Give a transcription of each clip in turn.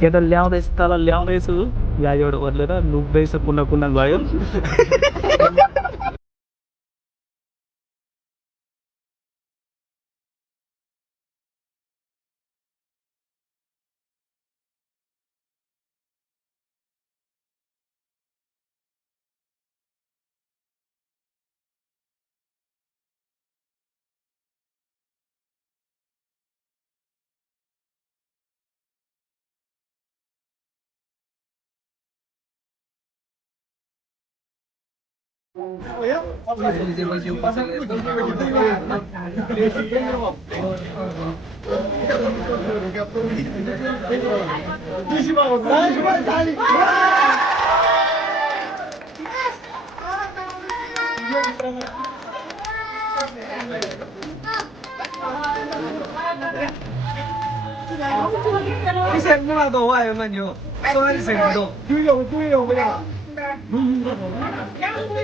Kita liang deh setelah liang deh su, ya yo udah lera look deh sepuna kuna gayo. Bisa mula to wa yo manyo. So ni se do. Du yo bela.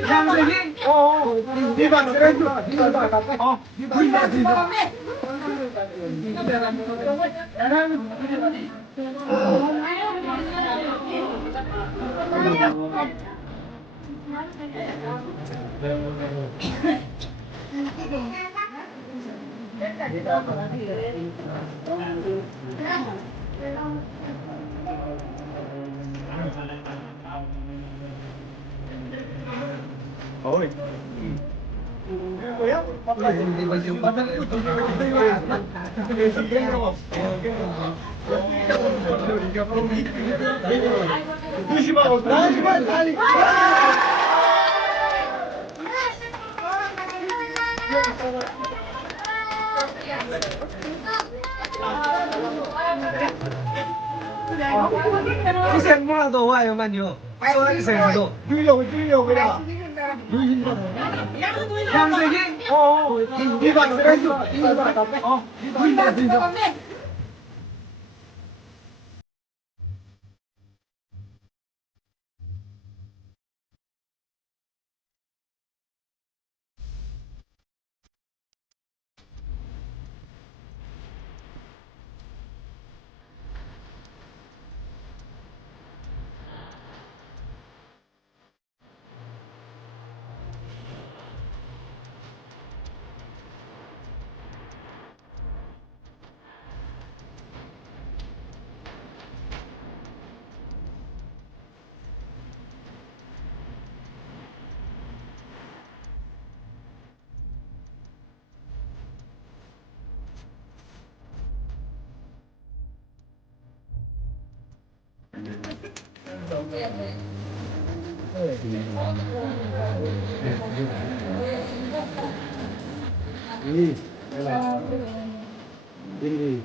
Yang lagi. Oh, di ba sere du. Di ba ka. Oh, di ba. Ôi. Bisa mula to wa yo manyo. So ni se do. Du yo bela. Yang lagi. Oh, di ba sere du. Di ba ka. Oh, di ba. Ini,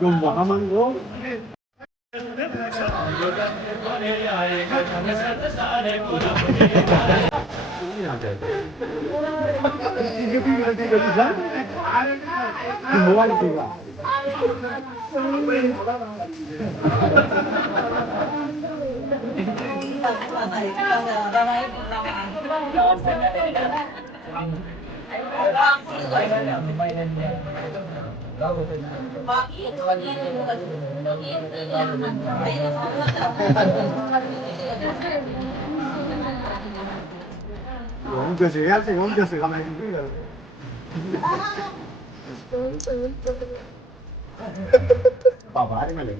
jumbo aman bro. Không cho sự làm này bảo vả đi mà liền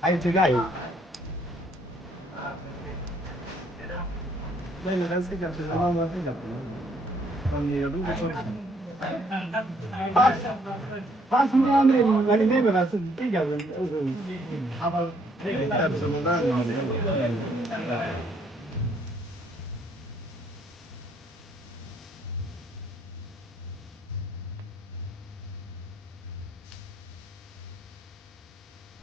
anh chưa gầy đây là đang sinh nhập từ năm mới sinh nhập còn nhiều lúc thôi phát sinh ra mình là đi mà sinh cái giờ mình à vâng cái là sự mong đợi